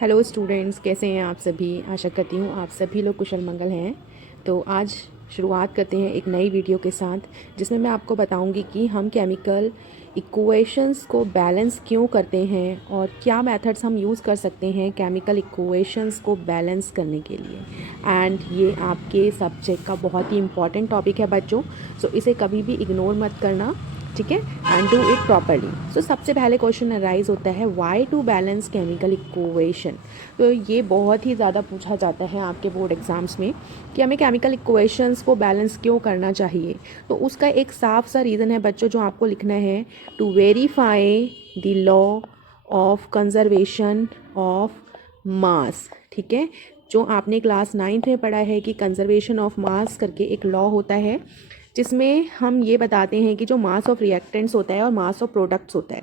Hello students, कैसे हैं आप सभी। आशा करती हूँ आप सभी लोग कुशल मंगल हैं। तो आज शुरुआत करते हैं एक नई वीडियो के साथ, जिसमें मैं आपको बताऊंगी कि हम केमिकल इक्वेशंस को बैलेंस क्यों करते हैं और क्या मेथड्स हम यूज़ कर सकते हैं केमिकल इक्वेशंस को बैलेंस करने के लिए। एंड ये आपके सब्जेक्ट का बहुत ही इंपॉर्टेंट टॉपिक है बच्चों, सो इसे कभी भी इग्नोर मत करना, ठीक है, and do it properly. So सबसे पहले क्वेश्चन अराइज होता है, why to balance chemical equation. तो ये बहुत ही ज़्यादा पूछा जाता है आपके बोर्ड एग्जाम्स में कि हमें केमिकल इक्वेशंस को बैलेंस क्यों करना चाहिए। तो उसका एक साफ सा रीज़न है बच्चों जो आपको लिखना है, to verify the law of conservation of mass. ठीक है, जो आपने क्लास 9th में पढ़ा है कि कंजर्वेशन ऑफ मास करके एक लॉ होता है, जिसमें हम ये बताते हैं कि जो मास ऑफ रिएक्टेंट्स होता है और मास ऑफ प्रोडक्ट्स होता है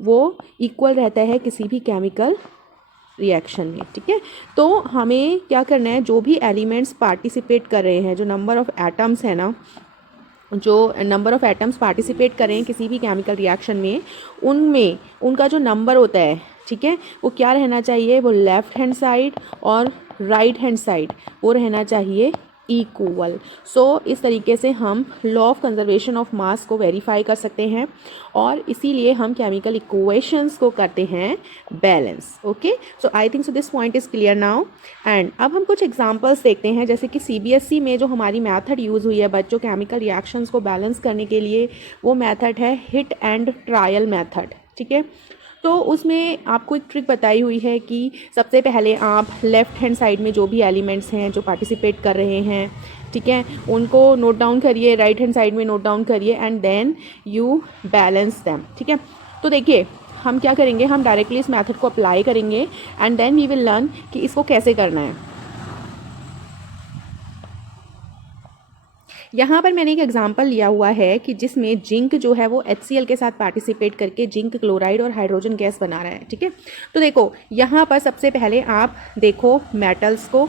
वो इक्वल रहता है किसी भी केमिकल रिएक्शन में। ठीक है, तो हमें क्या करना है, जो भी एलिमेंट्स पार्टिसिपेट कर रहे हैं, जो नंबर ऑफ एटम्स है ना, जो नंबर ऑफ एटम्स पार्टिसिपेट कर रहे हैं किसी भी केमिकल रिएक्शन में, उनमें उनका जो नंबर होता है, ठीक है, वो क्या रहना चाहिए, वो लेफ्ट हैंड साइड और राइट हैंड साइड वो रहना चाहिए इक्वल। सो इस तरीके से हम लॉ ऑफ कंजर्वेशन ऑफ मास को वेरीफाई कर सकते हैं और इसीलिए हम केमिकल इक्वेशंस को करते हैं balance. Okay, so I think so this point is clear now. And अब हम कुछ एग्जांपल्स देखते हैं, जैसे कि सीबीएसई में जो हमारी मेथड यूज़ हुई है बच्चों केमिकल रिएक्शंस को बैलेंस करने के लिए, वो मेथड है हिट एंड ट्रायल मेथड। ठीक है, तो उसमें आपको एक ट्रिक बताई हुई है कि सबसे पहले आप लेफ़्ट हैंड साइड में जो भी एलिमेंट्स हैं जो पार्टिसिपेट कर रहे हैं, ठीक है, उनको नोट डाउन करिए, राइट हैंड साइड में नोट डाउन करिए and then you balance them. ठीक है, तो देखिए हम क्या करेंगे, हम डायरेक्टली इस मेथड को अप्लाई करेंगे and then we will learn कि इसको कैसे करना है। यहाँ पर मैंने एक एग्जांपल लिया हुआ है कि जिसमें जिंक जो है वो HCl के साथ पार्टिसिपेट करके जिंक क्लोराइड और हाइड्रोजन गैस बना रहा है। ठीक है, तो देखो यहाँ पर सबसे पहले आप देखो मेटल्स को,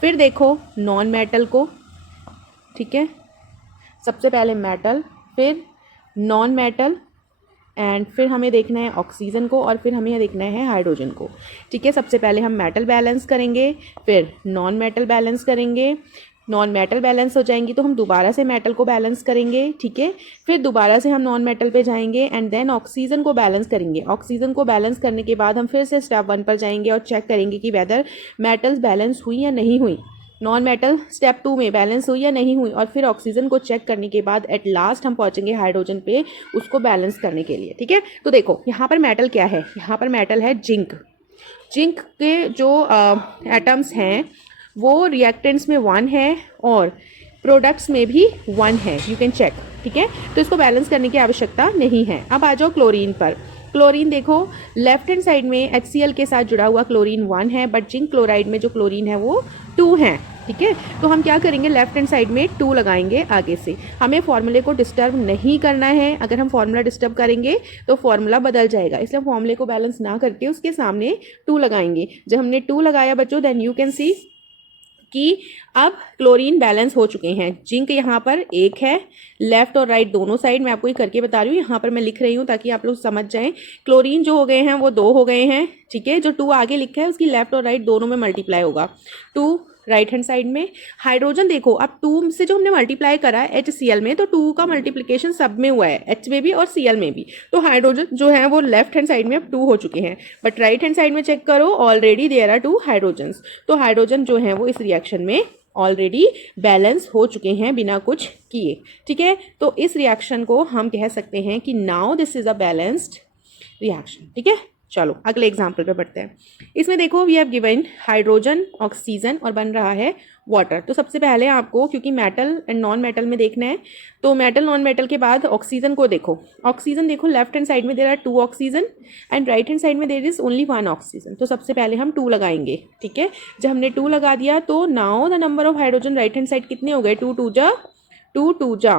फिर देखो नॉन मेटल को। ठीक है, सबसे पहले मेटल, फिर नॉन मेटल, एंड फिर हमें देखना है ऑक्सीजन को और फिर हमें देखना है हाइड्रोजन को। ठीक है, सबसे पहले हम मेटल बैलेंस करेंगे, फिर नॉन मेटल बैलेंस करेंगे, नॉन मेटल बैलेंस हो जाएंगी तो हम दोबारा से मेटल को बैलेंस करेंगे। ठीक है, फिर दोबारा से हम नॉन मेटल पे जाएंगे एंड देन ऑक्सीजन को बैलेंस करेंगे। ऑक्सीजन को बैलेंस करने के बाद हम फिर से स्टेप 1 पर जाएंगे और चेक करेंगे कि वेदर मेटल्स बैलेंस हुई या नहीं हुई, नॉन मेटल स्टेप 2 में बैलेंस हुई या नहीं हुई, और फिर ऑक्सीजन को चेक करने के बाद एट लास्ट हम पहुंचेंगे हाइड्रोजन पे उसको बैलेंस करने के लिए। ठीक है, तो देखो यहाँ पर मेटल क्या है, यहाँ पर मेटल है जिंक। जिंक के जो एटम्स हैं वो रिएक्टेंट्स में 1 है और प्रोडक्ट्स में भी 1 है, यू कैन चेक। ठीक है, तो इसको बैलेंस करने की आवश्यकता नहीं है। अब आ जाओ क्लोरीन पर। क्लोरीन देखो, लेफ्ट हैंड साइड में HCl के साथ जुड़ा हुआ क्लोरीन 1 है, बट जिंक क्लोराइड में जो क्लोरीन है वो 2 है। ठीक है, तो हम क्या करेंगे, लेफ्ट हैंड साइड में 2 लगाएंगे आगे से। हमें फॉर्मूले को डिस्टर्ब नहीं करना है, अगर हम फॉर्मूला डिस्टर्ब करेंगे तो फॉर्मूला बदल जाएगा, इसलिए फॉर्मूले को बैलेंस ना करके उसके सामने 2 लगाएंगे। जब हमने 2 लगाया बच्चों, देन यू कैन सी कि अब क्लोरीन बैलेंस हो चुके हैं। जिंक यहाँ पर 1 है, लेफ्ट और राइट दोनों साइड मैं आपको ये करके बता रही हूँ, यहाँ पर मैं लिख रही हूँ ताकि आप लोग समझ जाएं। क्लोरीन जो हो गए हैं वो 2 हो गए हैं। ठीक है, जो 2 आगे लिखा है उसकी लेफ्ट और राइट दोनों में मल्टीप्लाई होगा, 2 राइट हैंड साइड में। हाइड्रोजन देखो, अब 2 से जो हमने मल्टीप्लाई करा है HCl में, तो 2 का मल्टीप्लिकेशन सब में हुआ है, H में भी और Cl में भी, तो हाइड्रोजन जो है वो लेफ्ट हैंड साइड में अब 2 हो चुके हैं, बट राइट हैंड साइड में चेक करो, ऑलरेडी देयर आर 2 हाइड्रोजन्स। तो हाइड्रोजन जो है वो इस रिएक्शन में ऑलरेडी बैलेंस हो चुके हैं बिना कुछ किए। ठीक है, तो इस रिएक्शन को हम कह सकते हैं कि now this is a balanced reaction. ठीक है, चलो अगले एग्जाम्पल पे बढ़ते हैं। इसमें देखो we have given hydrogen, oxygen और बन रहा है वाटर। तो सबसे पहले आपको, क्योंकि मेटल एंड नॉन मेटल में देखना है, तो मेटल नॉन मेटल के बाद ऑक्सीजन को देखो। ऑक्सीजन देखो, लेफ्ट हैंड साइड में there are 2 oxygen and right hand side में देर इज ओनली 1 ऑक्सीजन। तो सबसे पहले हम 2 लगाएंगे। ठीक है, जब हमने 2 लगा दिया तो now the number of hydrogen right hand side कितने हो गए, 2 2 जा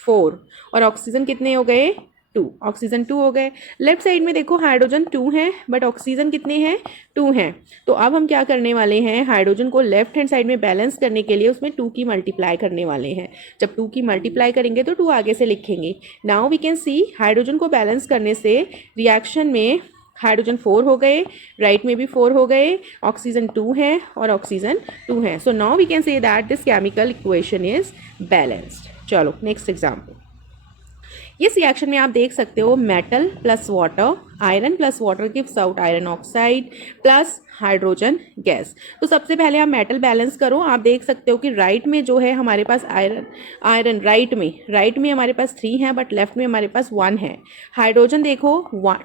4, और ऑक्सीजन कितने हो गए, 2, ऑक्सीजन 2 हो गए। लेफ्ट साइड में देखो हाइड्रोजन 2 है बट ऑक्सीजन कितने हैं, 2 हैं। तो अब हम क्या करने वाले हैं, हाइड्रोजन को लेफ्ट हैंड साइड में बैलेंस करने के लिए उसमें 2 की मल्टीप्लाई करने वाले हैं। जब 2 की मल्टीप्लाई करेंगे तो 2 आगे से लिखेंगे। Now we can see hydrogen को बैलेंस करने से रिएक्शन में हाइड्रोजन 4 हो गए, राइट में भी 4 हो गए, ऑक्सीजन 2 है और ऑक्सीजन 2 है. So now we can say that this chemical equation is balanced. चलो नेक्स्ट एग्जाम्पल. इस रिएक्शन में आप देख सकते हो metal plus water, iron plus water gives out iron oxide plus hydrogen gas. तो सबसे पहले आप मेटल बैलेंस करो. आप देख सकते हो कि राइट में जो है हमारे पास आयरन राइट में हमारे पास 3 है बट लेफ्ट में हमारे पास 1 है. हाइड्रोजन देखो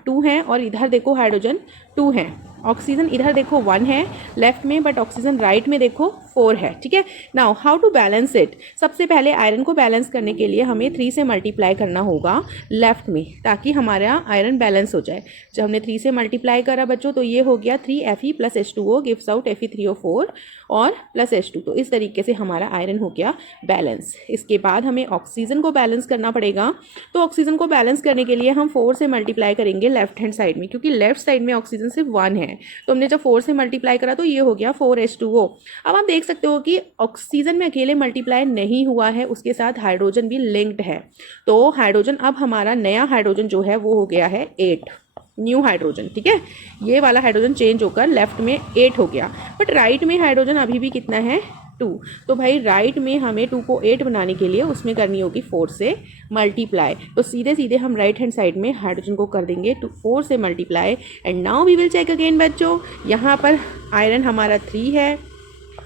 2 है और इधर देखो हाइड्रोजन 2 है. ऑक्सीजन इधर देखो 1 है लेफ्ट में बट ऑक्सीजन राइट में देखो 4 है. ठीक है. Now how to balance it. सबसे पहले आयरन को बैलेंस करने के लिए हमें 3 से मल्टीप्लाई करना होगा लेफ्ट में ताकि हमारा आयरन बैलेंस हो जाए. जब हमने 3 से मल्टीप्लाई करा बच्चों तो ये हो गया 3Fe plus H2O gives out Fe3O4 और प्लस H2. तो इस तरीके से हमारा आयरन हो गया बैलेंस. इसके बाद हमें ऑक्सीजन को बैलेंस करना पड़ेगा. तो ऑक्सीजन को बैलेंस करने के लिए हम 4 से मल्टीप्लाई करेंगे लेफ्ट हैंड साइड में क्योंकि लेफ्ट साइड में ऑक्सीजन सिर्फ 1 है. तो हमने जब 4 से मल्टीप्लाई करा तो ये हो गया 4H2O. अब आप देख सकते हो कि ऑक्सीजन में अकेले मल्टीप्लाई नहीं हुआ है, उसके साथ हाइड्रोजन भी लिंक्ड है. तो हाइड्रोजन अब हमारा नया हाइड्रोजन जो है वो हो गया है 8 न्यू हाइड्रोजन. ठीक है. ये वाला हाइड्रोजन चेंज होकर लेफ्ट में 8 हो गया बट राइट में हाइड्रोजन अभी भी कितना है 2. तो भाई राइट में हमें 2 को 8 बनाने के लिए उसमें करनी होगी 4 से मल्टीप्लाई. तो सीधे सीधे हम राइट हैंड साइड में हाइड्रोजन को कर देंगे 4 से multiply. And now we will check again बच्चों. यहाँ पर आयरन हमारा 3 है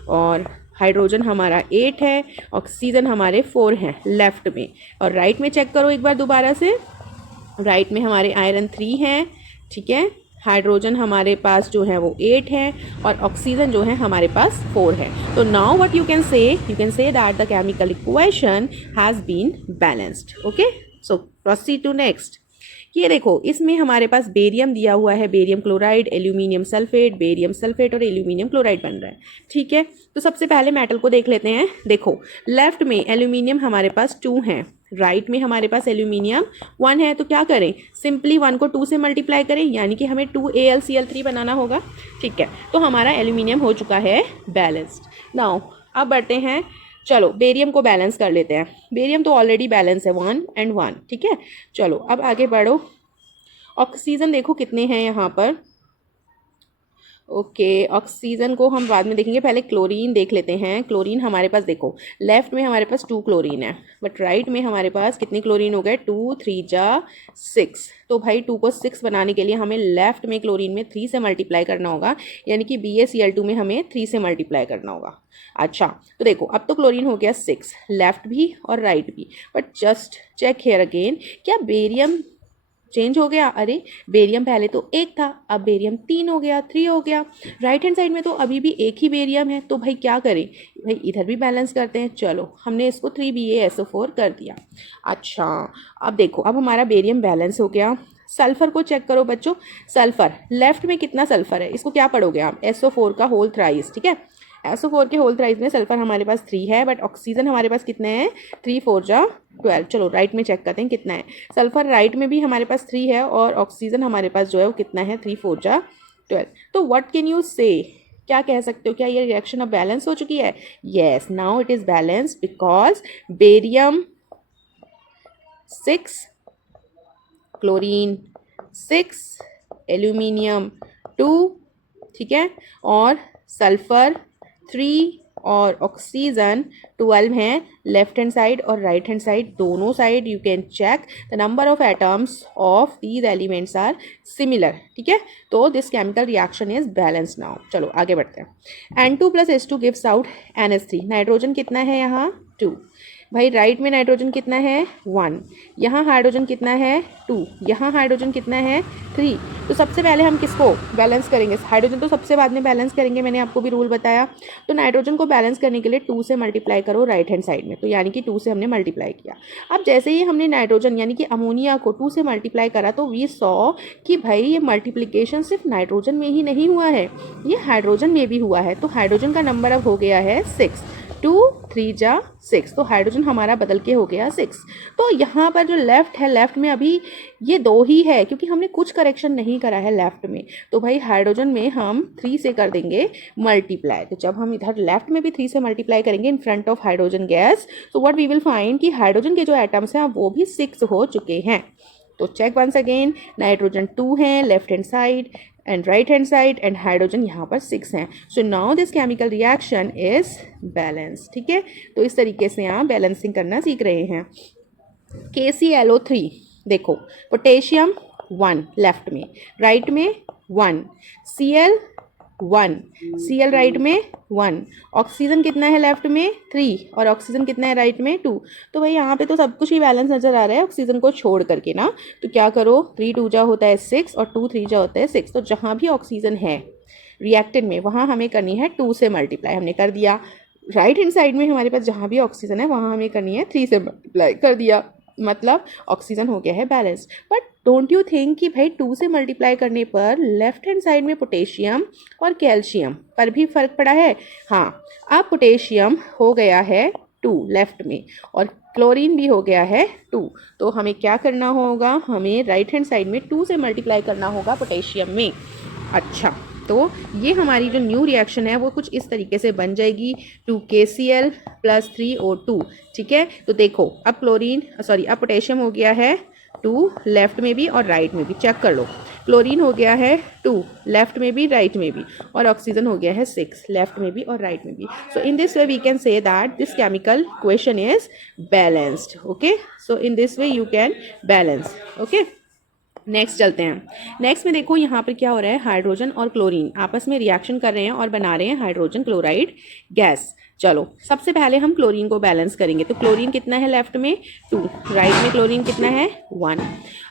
और हाइड्रोजन हमारा 8 है, ऑक्सीजन हमारे 4 हैं लेफ्ट में. और राइट में चेक करो एक बार दोबारा से. राइट में हमारे आयरन 3 है. ठीक है. हाइड्रोजन हमारे पास जो है वो 8 है और ऑक्सीजन जो है हमारे पास 4 है. तो now what you can say that the chemical equation has been balanced. Okay. So proceed to next. ये देखो इसमें हमारे पास बेरियम दिया हुआ है, barium chloride, aluminium sulphate, barium sulphate और एल्यूमिनियम क्लोराइड बन रहा है. ठीक है. तो सबसे पहले मेटल को देख लेते हैं. देखो लेफ्ट में एल्यूमिनियम हमारे पास 2 है, राइट में हमारे पास एल्यूमिनियम 1 है. तो क्या करें, सिंपली 1 को 2 से मल्टीप्लाई करें यानी कि हमें 2AlCl3 बनाना होगा. ठीक है. तो हमारा एल्यूमिनियम हो चुका है बैलेंस्ड. नाउ अब बढ़ते हैं. चलो बेरियम को बैलेंस कर लेते हैं. बेरियम तो ऑलरेडी बैलेंस है 1 and 1. ठीक है. चलो अब आगे बढ़ो. ऑक्सीजन देखो कितने हैं यहाँ पर. ओके ऑक्सीजन को हम बाद में देखेंगे, पहले क्लोरीन देख लेते हैं. क्लोरीन हमारे पास देखो लेफ्ट में हमारे पास 2 क्लोरीन है बट राइट में हमारे पास कितनी क्लोरीन हो गए 2 3 जा 6. तो भाई 2 को 6 बनाने के लिए हमें लेफ्ट में क्लोरीन में 3 से मल्टीप्लाई करना होगा यानी कि BaCl2 में हमें 3 से मल्टीप्लाई करना होगा. अच्छा तो देखो अब तो क्लोरीन हो गया 6 लेफ्ट भी और राइट भी. But just check here again, क्या बेरियम चेंज हो गया? अरे बेरियम पहले तो 1 था, अब बेरियम 3 हो गया, 3 हो गया. राइट हैंड साइड में तो अभी भी 1 ही बेरियम है. तो भाई क्या करें, भाई इधर भी बैलेंस करते हैं. चलो हमने इसको 3BaSO4 कर दिया. अच्छा अब देखो अब हमारा बेरियम बैलेंस हो गया. सल्फर को चेक करो बच्चों. सल्फर लेफ्ट में कितना सल्फर है, इसको क्या पढ़ोगे आप, SO4 का होल थ्राइस. ठीक है. SO4 के होल थ्राइस में सल्फर हमारे पास 3 है बट ऑक्सीजन हमारे पास कितने हैं 3 4 जा 12. चलो राइट में चेक करते हैं कितना है. सल्फर राइट में भी हमारे पास 3 है और ऑक्सीजन हमारे पास जो है वो कितना है 3 4 जा 12. तो व्हाट कैन यू से, क्या कह सकते हो, क्या ये रिएक्शन अब बैलेंस हो चुकी है? Yes now it is balance because barium 6, chlorine 6, aluminium 2. ठीक है. और सल्फर 3 और ऑक्सीजन 12 हैं लेफ्ट हैंड साइड और राइट हैंड साइड दोनों साइड. You can check the number of atoms of these elements are similar. ठीक है. तो this chemical reaction is balance now. चलो आगे बढ़ते हैं. N2 plus H2 gives out NH3. Nitrogen कितना है यहाँ 2. भाई राइट में नाइट्रोजन कितना है 1, यहाँ हाइड्रोजन कितना है 2, यहाँ हाइड्रोजन कितना है 3. तो सबसे पहले हम किसको बैलेंस करेंगे, हाइड्रोजन तो सबसे बाद में बैलेंस करेंगे, मैंने आपको भी रूल बताया. तो नाइट्रोजन को बैलेंस करने के लिए 2 से मल्टीप्लाई करो राइट हैंड साइड में. तो यानी कि 2 से हमने मल्टीप्लाई किया. अब जैसे ही हमने नाइट्रोजन यानी कि अमोनिया को 2 से मल्टीप्लाई करा तो वी सॉ कि भाई ये मल्टीप्लिकेशन सिर्फ नाइट्रोजन में ही नहीं हुआ है, ये हाइड्रोजन में भी हुआ है. तो हाइड्रोजन का नंबर अब हो गया है 6. 2 3 जा 6. तो हाइड्रोजन हमारा बदल के हो गया 6. तो यहाँ पर जो लेफ्ट है, लेफ्ट में अभी ये 2 ही है क्योंकि हमने कुछ करेक्शन नहीं करा है लेफ्ट में. तो भाई हाइड्रोजन में हम 3 से कर देंगे मल्टीप्लाई. तो जब हम इधर लेफ्ट में भी 3 से मल्टीप्लाई करेंगे in front of hydrogen gas, तो व्हाट वी विल फाइंड कि हाइड्रोजन के जो एटम्स हैं वो भी 6 हो चुके हैं. तो चेक वंस अगेन, नाइट्रोजन 2 है left hand side and right hand side, and hydrogen यहाँ पर 6 हैं. So now this chemical reaction is balance. ठीक है, तो इस तरीके से आप बैलेंसिंग करना सीख रहे हैं. KClO3 देखो, पोटेशियम 1 लेफ्ट में, राइट में 1, Cl 1, Cl राइट में 1, ऑक्सीजन कितना है लेफ्ट में 3 और ऑक्सीजन कितना है राइट में 2. तो भाई यहाँ पे तो सब कुछ ही बैलेंस नजर आ रहा है ऑक्सीजन को छोड़ करके ना. तो क्या करो, 3 2 जा होता है 6 और 2 3 जा होता है 6. तो जहाँ भी ऑक्सीजन है रिएक्टेंट में वहाँ हमें करनी है 2 से मल्टीप्लाई. हमने कर दिया. राइट हैंड साइड में हमारे पास जहाँ भी ऑक्सीजन है वहाँ हमें करनी है 3 से मल्टीप्लाई. कर दिया, मतलब ऑक्सीजन हो गया है balance. But don't you think कि भाई 2 से मल्टीप्लाई करने पर लेफ्ट हैंड साइड में पोटेशियम और कैल्शियम पर भी फर्क पड़ा है? हाँ, अब पोटेशियम हो गया है 2 लेफ्ट में और क्लोरीन भी हो गया है 2. तो हमें क्या करना होगा, हमें राइट हैंड साइड में 2 से मल्टीप्लाई करना होगा पोटेशियम में. अच्छा, तो ये हमारी जो न्यू रिएक्शन है वो कुछ इस तरीके से बन जाएगी, 2KCl + 3O2. ठीक है, तो देखो अब अब पोटेशियम हो गया है 2 लेफ्ट में भी और राइट में भी. चेक कर लो, क्लोरीन हो गया है 2 लेफ्ट में भी राइट में भी, और ऑक्सीजन हो गया है 6 लेफ्ट में भी और राइट में भी. So in this way we can say that this chemical equation is balanced. Okay, so in this way you can balance. Okay, next चलते हैं. नेक्स्ट में देखो यहाँ पर क्या हो रहा है, हाइड्रोजन और क्लोरीन आपस में रिएक्शन कर रहे हैं और बना रहे हैं हाइड्रोजन क्लोराइड गैस. चलो सबसे पहले हम क्लोरीन को बैलेंस करेंगे. तो क्लोरीन कितना है लेफ्ट में 2, राइट में क्लोरीन कितना है 1.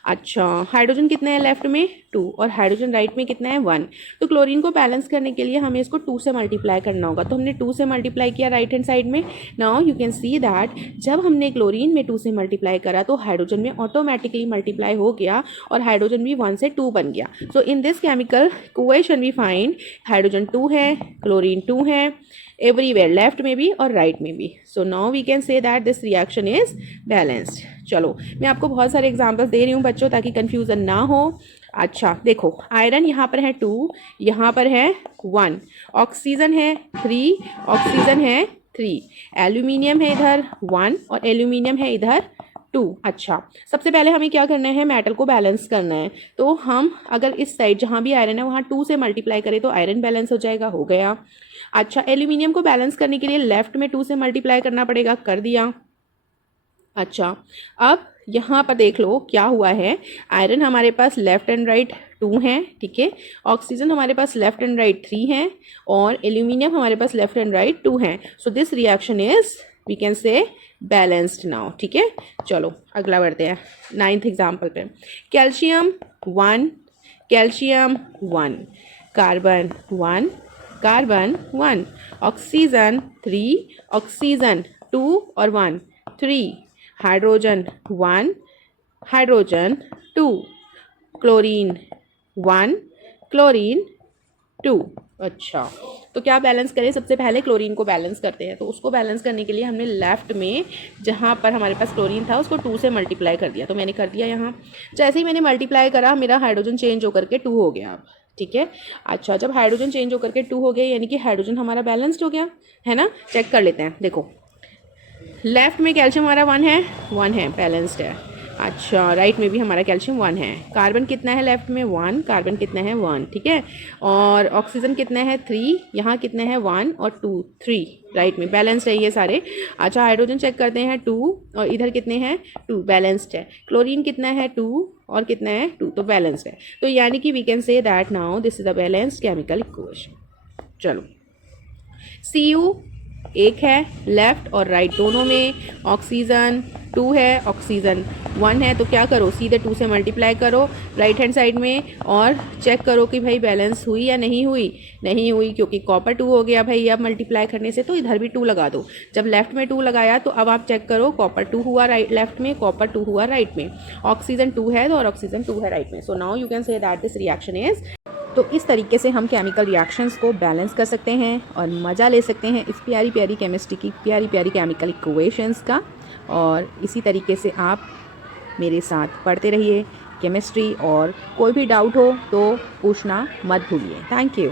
अच्छा, हाइड्रोजन कितना है लेफ्ट में 2 और हाइड्रोजन राइट में कितना है 1. तो क्लोरीन को बैलेंस करने के लिए हमें इसको 2 से मल्टीप्लाई करना होगा. तो हमने 2 से मल्टीप्लाई किया राइट हैंड साइड में. Now you can see that जब हमने क्लोरीन में 2 से मल्टीप्लाई करा तो हाइड्रोजन में ऑटोमेटिकली मल्टीप्लाई हो गया और हाइड्रोजन भी 1 से 2 बन गया. So in this chemical equation we find hydrogen 2 है, क्लोरीन 2 है एवरीवेयर, लेफ्ट में भी और राइट में भी. So now we can say that this reaction is balanced. चलो मैं आपको बहुत सारे एग्जांपल्स दे रही हूँ बच्चों ताकि कंफ्यूजन ना हो. अच्छा देखो, आयरन यहाँ पर है 2, यहाँ पर है 1, ऑक्सीजन है 3, ऑक्सीजन है 3, एल्यूमिनियम है इधर 1 और एल्यूमिनियम है इधर 2. अच्छा, सबसे पहले हमें क्या करना है, मेटल को बैलेंस करना है. तो हम अगर इस साइड जहाँ भी आयरन है वहाँ 2 से मल्टीप्लाई करें तो आयरन बैलेंस हो जाएगा, हो गया. अच्छा, एल्यूमिनियम को बैलेंस करने के लिए लेफ्ट में 2 से मल्टीप्लाई करना पड़ेगा, कर दिया. अच्छा, अब यहाँ पर देख लो क्या हुआ है, आयरन हमारे पास लेफ्ट एंड राइट 2 हैं. ठीक है, ऑक्सीजन हमारे पास लेफ्ट एंड राइट 3 हैं और एल्यूमिनियम हमारे पास लेफ्ट एंड राइट 2 हैं. So this reaction is we can say balanced now. ठीक है, चलो अगला बढ़ते हैं 9th एग्जाम्पल पे. Calcium 1, calcium 1, carbon 1, carbon 1, oxygen 3, oxygen 2 और 1 3, हाइड्रोजन 1, हाइड्रोजन 2, क्लोरीन 1, क्लोरीन 2. अच्छा, तो क्या बैलेंस करें, सबसे पहले क्लोरीन को बैलेंस करते हैं. तो उसको बैलेंस करने के लिए हमने लेफ्ट में जहाँ पर हमारे पास क्लोरीन था उसको 2 से मल्टीप्लाई कर दिया. तो मैंने कर दिया यहाँ. जैसे ही मैंने मल्टीप्लाई करा मेरा हाइड्रोजन चेंज होकर के 2 हो गया अब. ठीक है, अच्छा जब हाइड्रोजन चेंज होकर के 2 हो गया यानी कि हाइड्रोजन हमारा बैलेंस्ड हो गया है ना. चेक कर लेते हैं. देखो लेफ्ट में कैल्शियम हमारा 1 है बैलेंस्ड है. अच्छा, राइट में भी हमारा कैल्शियम 1 है. कार्बन कितना है लेफ्ट में 1, कार्बन कितना है 1. ठीक है, और ऑक्सीजन कितना है 3, यहाँ कितना है 1 और 2 3, राइट में बैलेंस्ड है ये सारे. अच्छा, हाइड्रोजन चेक करते हैं 2 और इधर कितने हैं 2, बैलेंस्ड है. क्लोरीन कितना है 2 और कितना है 2, तो बैलेंस्ड है. तो यानी कि we can say that now this is the balanced chemical equation. चलो, Cu 1 है लेफ्ट और राइट दोनों में, ऑक्सीजन 2 है, ऑक्सीजन 1 है. तो क्या करो, सीधे 2 से मल्टीप्लाई करो राइट हैंड साइड में और चेक करो कि भाई बैलेंस हुई या नहीं हुई. नहीं हुई क्योंकि कॉपर 2 हो गया भाई. अब मल्टीप्लाई करने से तो इधर भी 2 लगा दो. जब लेफ्ट में 2 लगाया तो अब आप चेक करो, कॉपर 2 हुआ राइट लेफ्ट में, कॉपर 2 हुआ राइट में, ऑक्सीजन 2 है तो और ऑक्सीजन 2 है राइट में. So now you can say that this reaction is. तो इस तरीके से हम केमिकल रिएक्शंस को बैलेंस कर सकते हैं और मज़ा ले सकते हैं इस प्यारी प्यारी केमिस्ट्री की प्यारी प्यारी केमिकल इक्वेशंस का. और इसी तरीके से आप मेरे साथ पढ़ते रहिए केमिस्ट्री, और कोई भी डाउट हो तो पूछना मत भूलिए. Thank you.